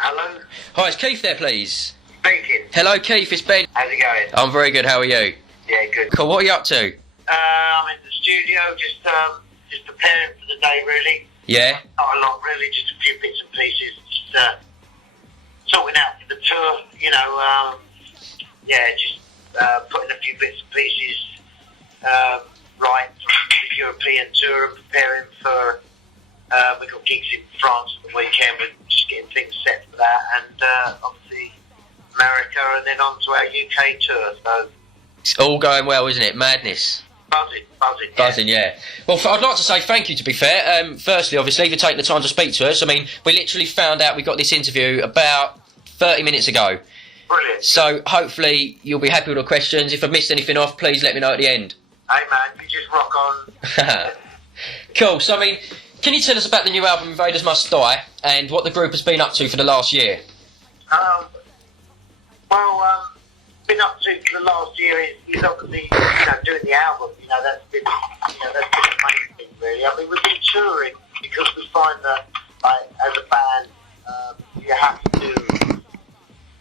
Hello? Hi, is Keith there, please? Speaking. Hello, Keith, it's Ben. How's it going? I'm very good, how are you? Yeah, good. Cool, what are you up to? I'm in the studio, just preparing for the day, really. Yeah? Not a lot, really, just a few bits and pieces. Just sorting out for the tour, putting a few bits and pieces right for the European tour and preparing for, we've got gigs in France on the weekend, we're just getting things set for that, and obviously America, and then on to our UK tour, so... It's all going well, isn't it? Madness. Buzzing, yeah. Well, I'd like to say thank you, to be fair. Firstly, obviously, for taking the time to speak to us. I mean, we literally found out we got this interview about 30 minutes ago. Brilliant. So, hopefully, you'll be happy with the questions. If I've missed anything off, please let me know at the end. Hey, man, you just rock on. Cool. So, I mean, can you tell us about the new album, Invaders Must Die, and what the group has been up to for the last year? Been up to for the last year is obviously, doing the album. That's been the main thing, really. I mean, we've been touring because we find that, as a band, you have to,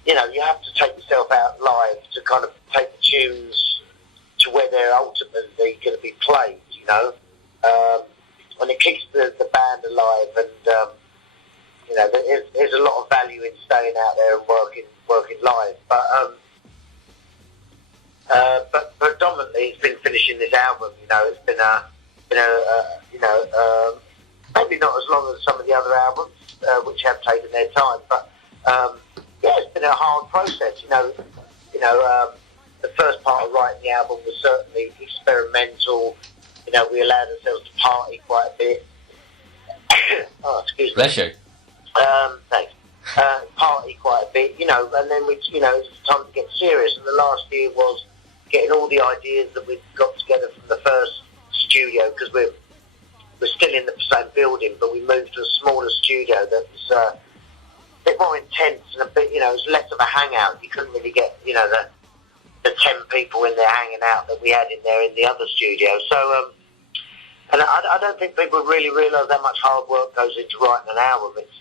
you have to take yourself out live to kind of take the tunes to where they're ultimately going to be played. And it keeps the band alive, and there's a lot of value in staying out there and working live, but predominantly it's been finishing this album. It's been maybe not as long as some of the other albums, which have taken their time, but it's been a hard process. The first part of writing the album was certainly experimental. We allowed ourselves to party quite a bit. Oh, excuse me. Bless you. Thanks. Party quite a bit, and then it's time to get serious. And the last year was getting all the ideas that we'd got together from the first studio, because we're still in the same building, but we moved to a smaller studio that was a bit more intense and a bit, it was less of a hangout. You couldn't really get, the 10 people in there hanging out that we had in there in the other studio. So, and I don't think people really realise how much hard work goes into writing an album. It's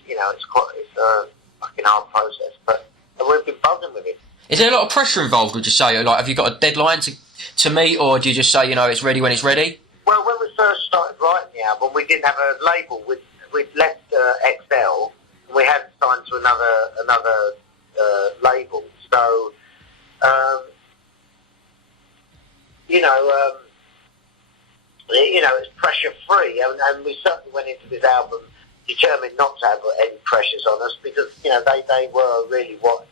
a fucking hard process, but we've been buzzing with it. Is there a lot of pressure involved, would you say? Like, have you got a deadline to meet, or do you just say, it's ready when it's ready? Well, when we first started writing the album, we didn't have a label. We'd left XL, and we hadn't signed to another label. So, it's pressure free, and we certainly went into this album determined not to have any pressures on us, because they were really what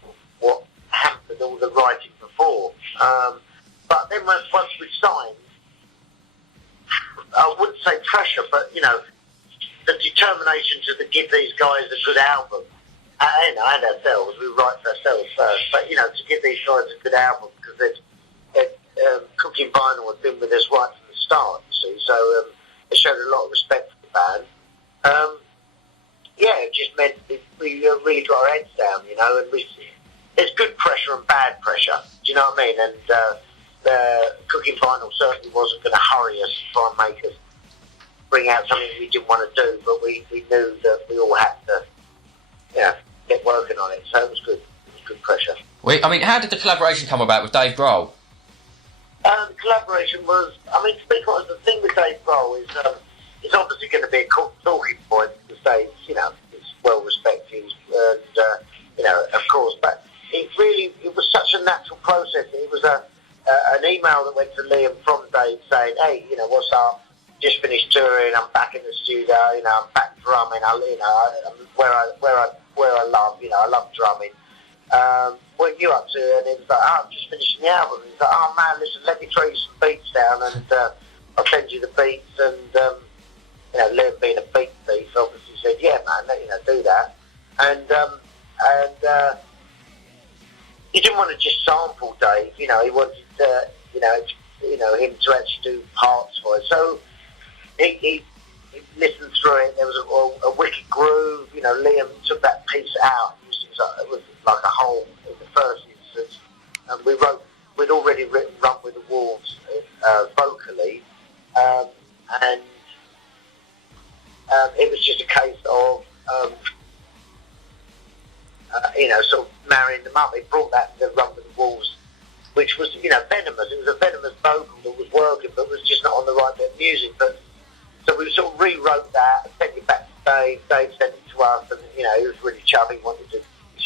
hampered all the writing before. But then once we signed, I wouldn't say pressure, but the determination to give these guys a good album, and ourselves, we write for ourselves first, but to give these guys a good album, because Cooking Vinyl had been with us right from the start, you see, so they showed a lot of respect for the band. It just meant we really got our heads down, and there's good pressure and bad pressure, do you know what I mean? And Cooking Vinyl certainly wasn't going to hurry us and try and make us bring out something we didn't want to do, but we knew that we all had to, get working on it, so it was good. It was good pressure. How did the collaboration come about with Dave Grohl? The collaboration was, to be honest, the thing with Dave Grohl is it's obviously going to be a talking point, because Dave's, is well respected, and, of course, but it was such a natural process. It was an email that went to Liam from Dave saying, hey, what's up? Just finished touring, I'm back in the studio, I'm back drumming, where I love, I love drumming. What are you up to? And he was like, I'm just finishing the album. He's like, oh man, listen, let me throw you some beats down, and I'll send you the beats. And Liam being a beat thief, obviously said, yeah man, do that. And he didn't want to just sample Dave, he wanted him to actually do parts for it. So he listened through it. There was a wicked groove. Liam took that piece out. It was like a whole in the first instance, and we'd already written Run With The Wolves vocally, and it was just a case of sort of marrying them up. They brought that to Run with the Wolves, which was, venomous. It was a venomous vocal that was working, but was just not on the right bit of music. But so we sort of rewrote that, sent it back to Dave. Dave sent it to us, and he was really chubby. Wanted to,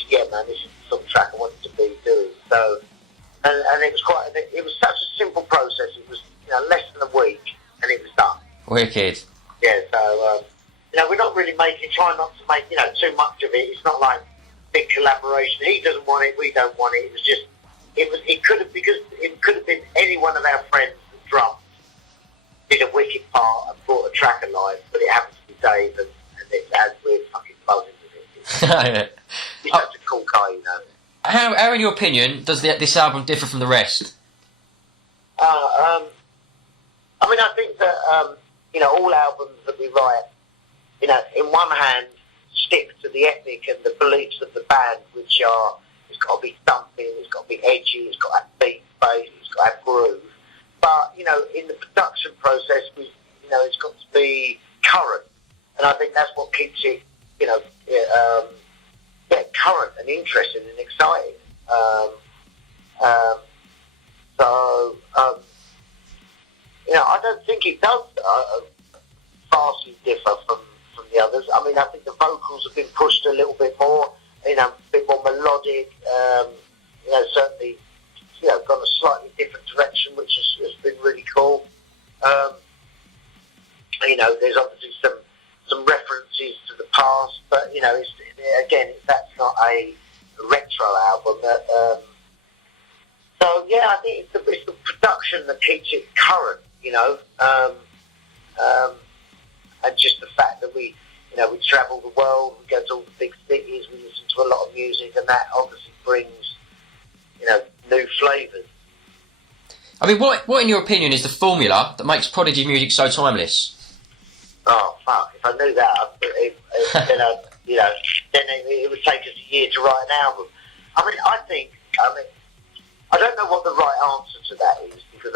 yeah, man, this is the sort of track I wanted to be doing. So, and it was it was such a simple process. It was, less than a week, and it was done. Wicked. Yeah. So, we're not really trying not to make, too much of it. It's not like big collaboration. He doesn't want it, we don't want it. It was just, it could have been any one of our friends that drummed, did a wicked part and brought a track alive, but it happens to be Dave, and it has weird fucking buzzing with it. He's such a cool guy, How, in your opinion, does this album differ from the rest? I think that, all albums that we write, in one hand, stick to the ethic and the beliefs of the band, which are, it's got to be thumping, it's got to be edgy, it's got to have beat, bass, it's got to have groove. But, in the production process, it's got to be current. And I think that's what keeps it, current and interesting and exciting. I don't think it does vastly differ from the others. I mean, I think the vocals have been pushed a little bit more, a bit more melodic, certainly, gone a slightly different direction, which has been really cool. There's obviously some references to the past, but, that's not a retro album. I think it's the production that keeps it current, and just the fact that we travel the world, we go to all the big cities, we listen to a lot of music, and that obviously brings, new flavours. I mean, what in your opinion is the formula that makes Prodigy music so timeless? Oh, fuck, if I knew that, then it would take us a year to write an album. I don't know what the right answer to that is, because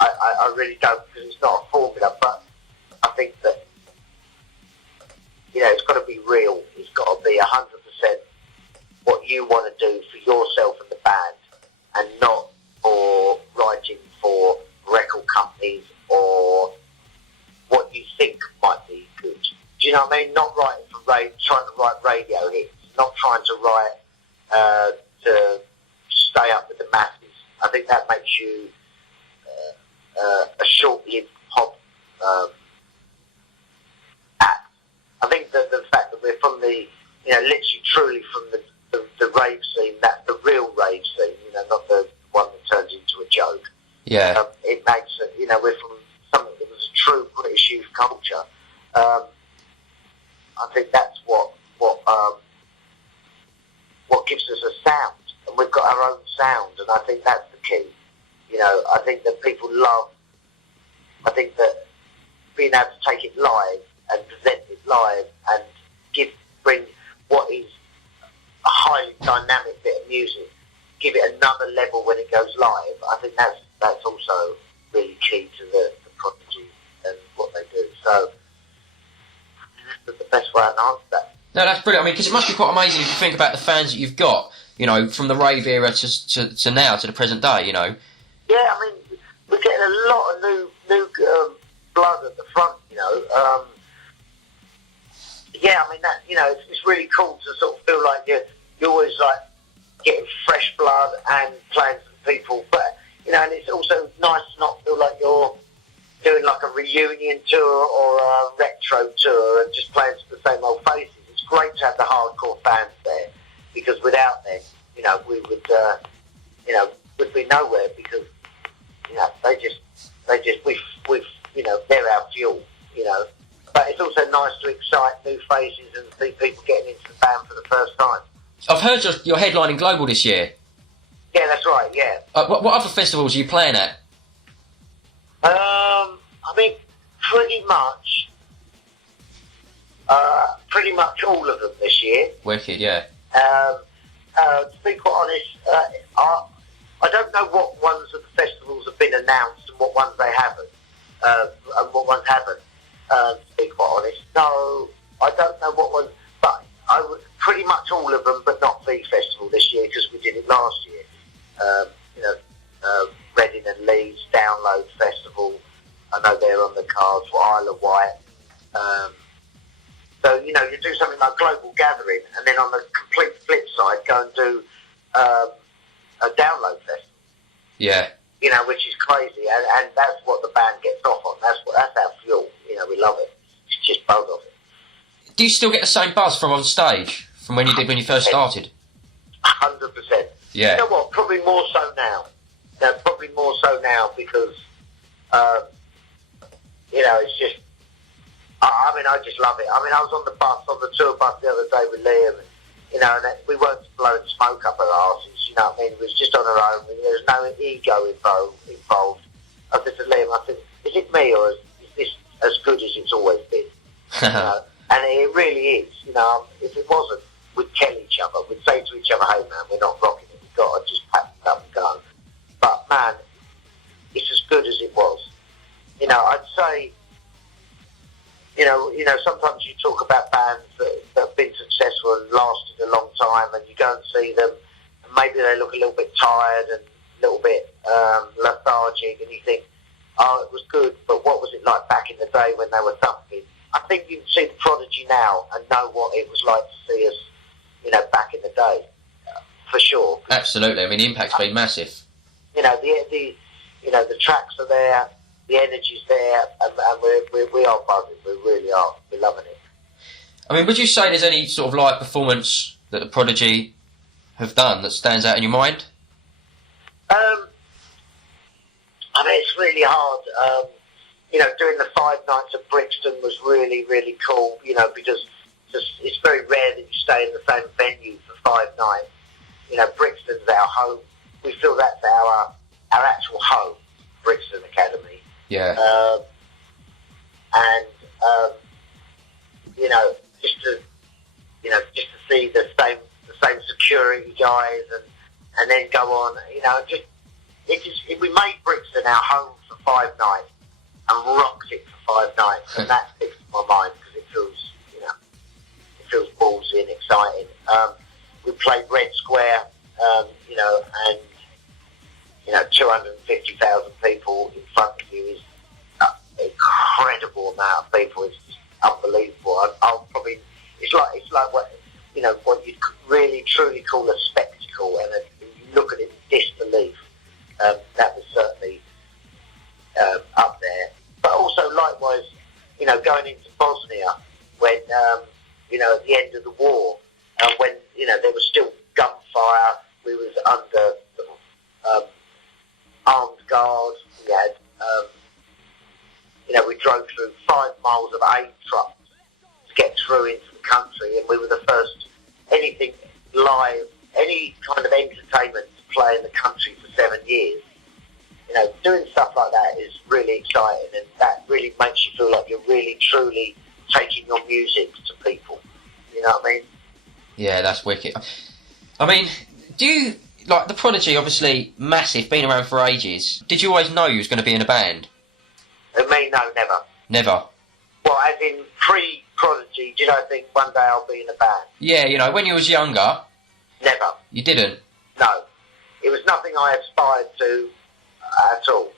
I really don't, because it's not a formula, but I think that, it's got to be real. It's got to be 100% what you want to do for yourself and the band, and not for writing for record companies or what you think might be good. Do you know what I mean? Not writing for trying to write radio hits, not trying to write to stay up with the masses. I think that makes you a short-lived pop act. I think that the fact that we're from the, literally truly from the rave scene, that's the real rave scene, not the one that turns into a joke. Yeah. It makes it, we're from something that was a true British youth culture. I think that's what gives us a sound, and we've got our own sound, and I think that's the key. I think that people I think that being able to take it live and present it live and bring what is a highly dynamic bit of music, give it another level when it goes live. I think that's also really key to the Prodigy and what they do. So that's the best way I can answer that. No, that's brilliant. I mean, because it must be quite amazing if you think about the fans that you've got, from the rave era to now, to the present day, Yeah, I mean, we're getting a lot of new blood at the front, Yeah, I mean, that, it's really cool to sort of feel like you're always, like, getting fresh blood and playing some people. But, and it's also nice to not feel like you're doing, like, a reunion tour or a retro tour and just playing to the same old faces. It's great to have the hardcore fans there, because without them, we would, would be nowhere, because, they're our fuel, But it's also nice to excite new faces and see people getting into the band for the first time. I've heard you're headlining Global this year. Yeah, that's right, yeah. What other festivals are you playing at? Pretty much all of them this year. Wicked, yeah. To be quite honest, I don't know what ones of the festivals have been announced and what ones they haven't, and what ones haven't. To be quite honest, no, I don't know what ones, but I would pretty much all of them, but not the festival this year because we did it last year. You know, Reading and Leeds Download Festival. I know they're on the cards for Isle of Wight. So, you know, you do something like Global Gathering, and then on the complete flip side, go and do a Download Festival. Yeah. You know, which is crazy, and that's what the band gets off on. That's our fuel. You know, we love it. It's just buzz off it. Do you still get the same buzz from on stage from when you did when you first started? 100%. Yeah. You know what? Probably more so now. Probably more so now because, you know, it's just. I mean, I just love it. I mean, I was on the tour bus the other day with Liam, and, you know, and we weren't blowing smoke up our asses. You know what I mean? We was just on our own. There was no ego involved. I said to Liam, I said, is it me or is this as good as it's always been? You know? And it really is. You know, if it wasn't, we'd tell each other. We'd say to each other, hey man, we're not rocking it. We've got to just pack it up and go. But man, it's as good as it was. You know, I'd say, you know, sometimes you talk about bands that have been successful and lasted a long time, and you go and see them, and maybe they look a little bit tired and a little bit lethargic, and you think, oh, it was good, but what was it like back in the day when they were thumping? I think you can see the Prodigy now and know what it was like to see us, you know, back in the day, for sure. Absolutely. I mean, the impact's been massive. You know, the tracks are there. The energy's there, and we are buzzing. We really are. We're loving it. I mean, would you say there's any sort of live performance that the Prodigy have done that stands out in your mind? I mean, it's really hard. You know, doing the 5 nights at Brixton was really, really cool. You know, because it's very rare that you stay in the same venue for 5 nights. You know, Brixton's our home. We feel that's our actual home, Brixton Academy. Yeah. And you know, just to see the same security guys, and then go on. You know, we made Brixton our home for 5 nights and rocked it for 5 nights, and that sticks to my mind because it feels ballsy and exciting. We played Red Square, you know, and 250,000 people in front of you is an incredible amount of people. It's just unbelievable. It's like what you'd really truly call a spectacle, and if you look at it in disbelief. That was certainly up there. But also, likewise, you know, going into Bosnia when you know, at the end of the war, when you know there was still gunfire, we was under armed guard. We had, you know, we drove through 5 miles of aid trucks to get through into the country, and we were the first anything live, any kind of entertainment to play in the country for 7 years. You know, doing stuff like that is really exciting, and that really makes you feel like you're really, truly taking your music to people. You know what I mean? Yeah, that's wicked. I mean, do you... Like, the Prodigy, obviously, massive, been around for ages. Did you always know you was going to be in a band? Me, no, never. Never? Well, as in pre-Prodigy, did I think one day I'll be in a band? Yeah, you know, when you was younger... Never. You didn't? No. It was nothing I aspired to at all.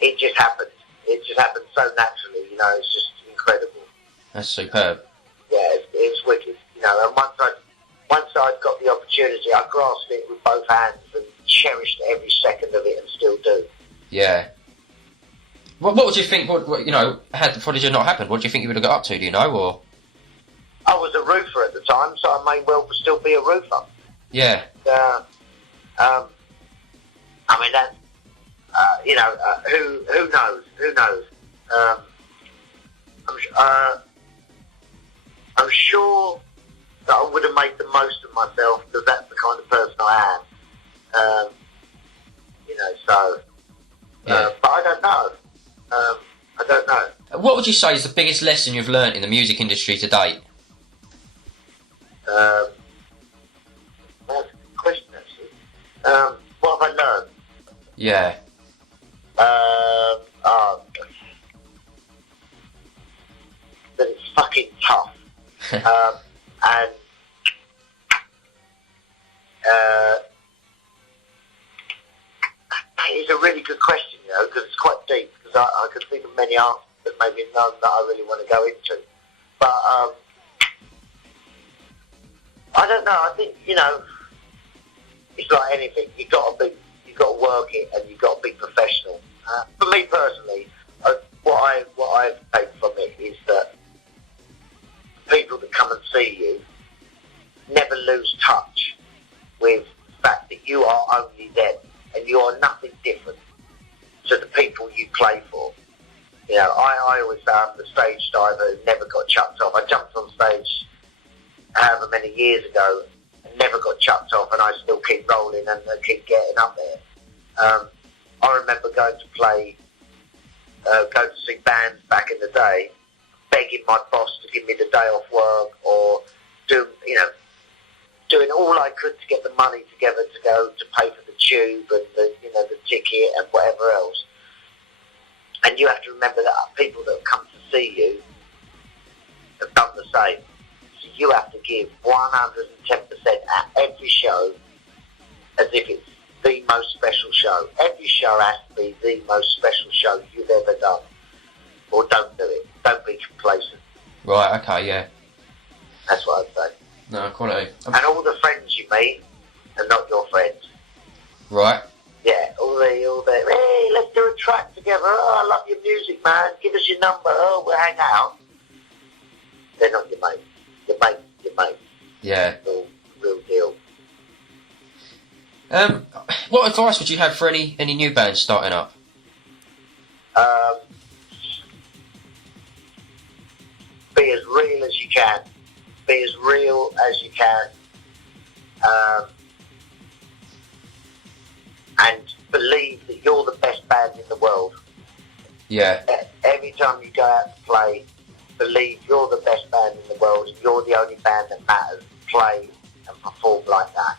It just happened. It just happened so naturally, you know, it's just incredible. That's superb. Yeah, it was wicked, you know, and once I'd got the opportunity, I grasped it with both hands and cherished every second of it, and still do. Yeah. What would you think, what, you know, had the Prodigy not happened, what do you think you would have got up to, do you know, or...? I was a roofer at the time, so I may well still be a roofer. Yeah. I mean, that, you know, who knows? Who knows? I'm sure that I would have made the most of myself, because that's the kind of person I am. You know, so... Yeah. but I don't know. I don't know. What would you say is the biggest lesson you've learnt in the music industry to date? That's a good question, actually. What have I learned? Yeah. That it's fucking tough. And that is a really good question, you know, because it's quite deep. Because I could think of many answers, but maybe none that I really want to go into. But I don't know. I think, you know, it's like anything. You got to work it, and you got to be professional. For me personally, what I take from it is that people that come and see you never lose touch with the fact that you are only them, and you are nothing different to the people you play for. You know, I always say I'm the stage diver who never got chucked off. I jumped on stage however many years ago and never got chucked off, and I still keep rolling and keep getting up there. I remember going to see bands back in the day, begging my boss to give me the day off work, or doing all I could to get the money together to go to pay for the tube and the ticket and whatever else. And you have to remember that people that have come to see you have done the same. So you have to give 110% at every show, as if it's the most special show. Every show has to be the most special show you've ever done. Or don't do it. Don't be complacent. Right, okay, yeah. That's what I'd say. No, quality. And all the friends you meet are not your friends. Right. Yeah, all the, hey, let's do a track together. Oh, I love your music, man. Give us your number. Oh, we'll hang out. They're not your mates. Your mates. Yeah. Real deal. What advice would you have for any new bands starting up? Be as real as you can. Be as real as you can. And believe that you're the best band in the world. Yeah. Every time you go out to play, believe you're the best band in the world, and you're the only band that matters. Play and perform like that.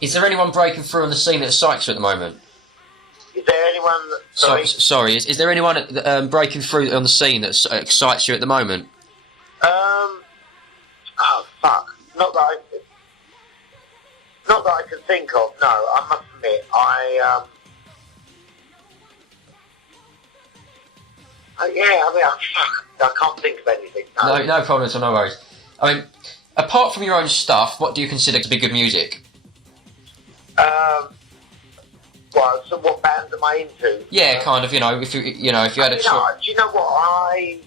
Is there anyone breaking through on the scene that excites you at the moment? Is there anyone that... Sorry, is there anyone breaking through on the scene that excites you at the moment? Oh, fuck. Not that I can think of, no. I must admit, I can't think of anything. No problem at all, no worries. I mean, apart from your own stuff, what do you consider to be good music? Well, so what bands am I into? Yeah, kind of. If you had a choice. Do you know what I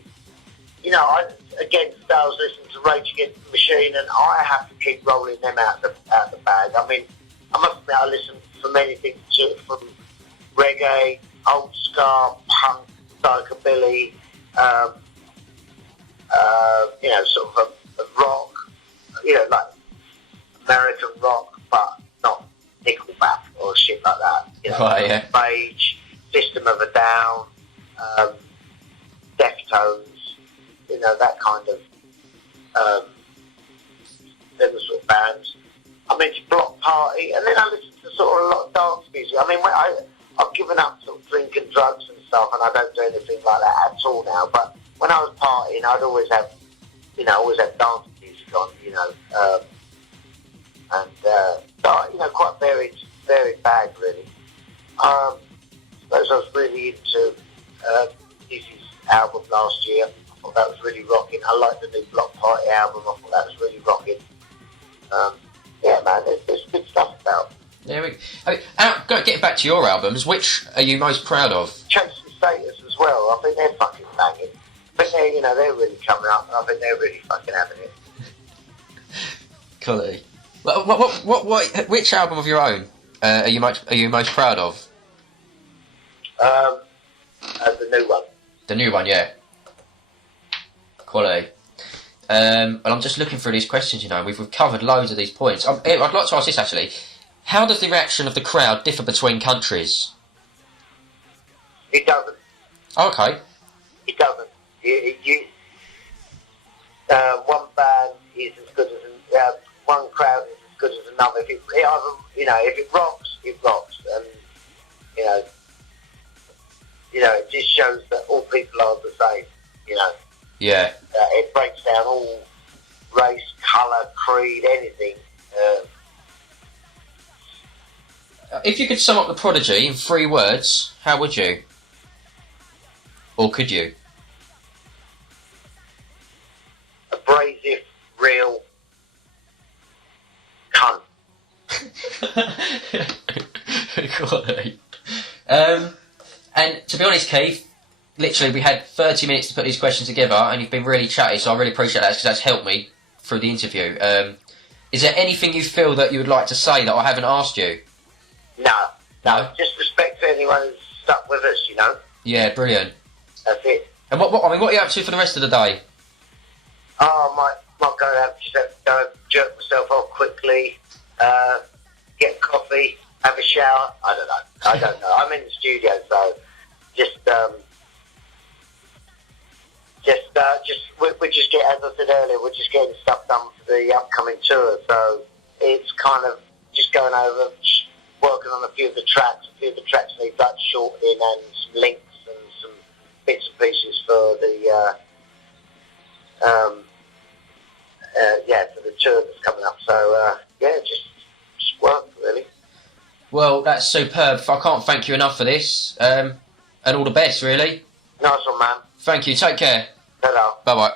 was listening to Rage Against the Machine, and I have to keep rolling them out the bag. I mean, I must admit, I listen from anything from reggae, old ska, punk, psychobilly, sort of a rock, like American rock, but not Nickelback or shit like that. Right, yeah. Rage, System of a Down, Deftones, that kind of them sort of bands. I'm into Block Party, and then I listen to sort of a lot of dance music. I mean, I've given up sort of drinking drugs and stuff, and I don't do anything like that at all now. But when I was partying, I'd always have dance music on, quite varied bag really. I suppose I was really into Dizzy's album last year. I thought that was really rocking. I liked the new Block Party album. I thought that was really rocking. Yeah, man, there's good stuff about. There we go. Getting back to your albums, which are you most proud of? Chasing Status as well. I think they're fucking banging. I think they're really coming up. I think they're really fucking having it. Quality. Which album of your own are you most proud of? The new one. The new one, yeah. Quality. And I'm just looking through these questions. We've covered loads of these points. I'd like to ask this actually. How does the reaction of the crowd differ between countries? It doesn't. Okay. It doesn't. One band is as good as one crowd is as good as another. If it rocks, it rocks, and it just shows that all people are the same. Yeah. It breaks down all race, colour, creed, anything. If you could sum up The Prodigy in 3 words, how would you? Or could you? Abrasive, real cunt. Quality. And to be honest, Keith, literally we had 30 minutes to put these questions together, and you've been really chatty, so I really appreciate that because that's helped me through the interview. Is there anything you feel that you would like to say that I haven't asked you? No. Just respect to anyone who's stuck with us, you know. Yeah, brilliant. That's it. And what are you up to for the rest of the day? Oh, I might go out, just have to go jerk myself off quickly, get coffee, have a shower. I don't know. I'm in the studio, so we're just getting, as I said earlier, we're just getting stuff done for the upcoming tour. So it's kind of just going over, working on a few of the tracks. A few of the tracks need that shortening and some links and some bits and pieces for the for the tour that's coming up. So just work really. Well, that's superb. I can't thank you enough for this. And all the best, really. Nice one, man. Thank you. Take care. Ta-da. Bye-bye.